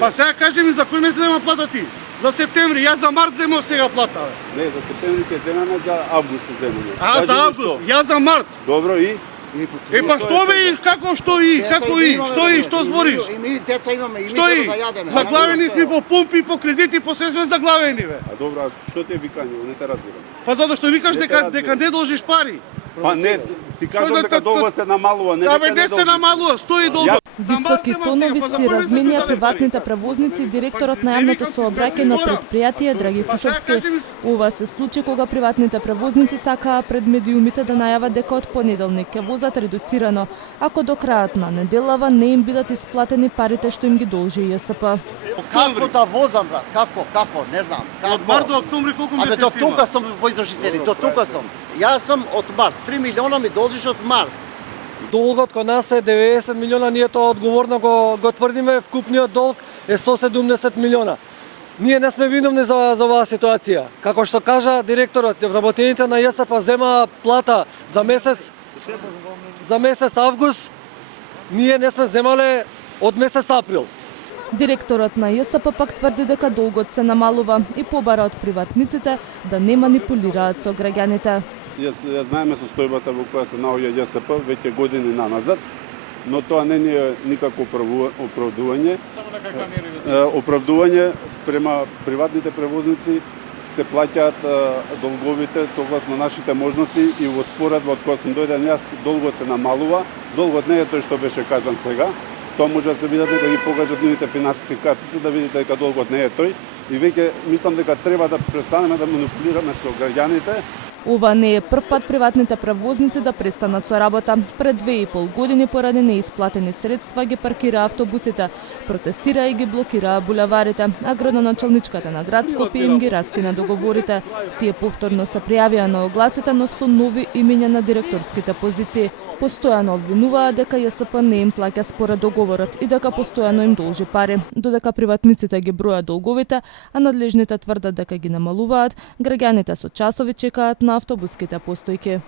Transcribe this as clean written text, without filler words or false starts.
Па сега кажи ми за кој месец зема плата ти? За септември, јас за март земав сега плата. Не, за септември ќе земаме, за август се земаме. А, за август, јас за март. Добро и? Па што бе и како што и? Како и? Што збориш? И ми деца имаме, и ми Што и? да јадеме. Заглавени сме по помпи, по кредити, по све сме заглавени бе. А добро, а што те викање? Не те разбирам. Па затоа што викаш дека не должиш пари. Па не, ти кажам дека долгот се намалува, не дека не се намалува, стои долго. Високи тонови си разменија приватните превозници и директорот на јавното сообраќајно предпријатие Драги Кушевски. Ова се случи кога приватните превозници сакаа пред медиумите да најават дека од понеделник ќе возат редуцирано, ако до крајот на неделава не им бидат исплатени парите што им ги должи ЈСП. Како да возам, брат? Како? Не знам. Од март до октомври колку месеци има? До тука сум во извршители, до тука сум. Јас сум од март, 3 милиона ми должиш од март. Долгот кон нас е 90 милиона, ние тоа одговорно го тврдиме, вкупниот долг е 170 милиона. Ние не сме виновни за оваа ситуација. Како што кажа директорот, вработените на ЈСП зема плата за месец август, ние не сме земале од месец април. Директорот на ЈСП пак тврди дека долгот се намалува и побара од приватниците да не манипулираат со граѓаните. Јас знаеме состојбата во која се наоѓа ЈСП веќе години наназад, но тоа не е никако оправдување. Оправдување спрема приватните превозници се плаќаат долговите согласно нашите можности и во споредба од која сум дојден јас, долгот се намалува. Долгот не е тој што беше кажан сега. Тоа може да се видат дека ги покажат нивните финансиски картици, да видите дека долгот не е тој. И веќе мислам дека треба да престанеме да манипулираме со граѓаните. Ова не е прв пат приватните превозници да престанат со работа. Пред 2,5 години поради неисплатени средства ги паркираа автобусите, протестираа и ги блокираа булеварите, а градоначалничката на град Скопје им ги раскина договорите. Тие повторно се пријавија на огласите, но со нови имиња на директорските позиции. Постојано обвинуваа дека ЈСП не им плаќа според договорот и дека постојано им должи пари. Додека приватниците ги бројат долговите, а надлежните тврдат дека ги намалуваат, граѓаните со часови чекаат на автобуските постојки.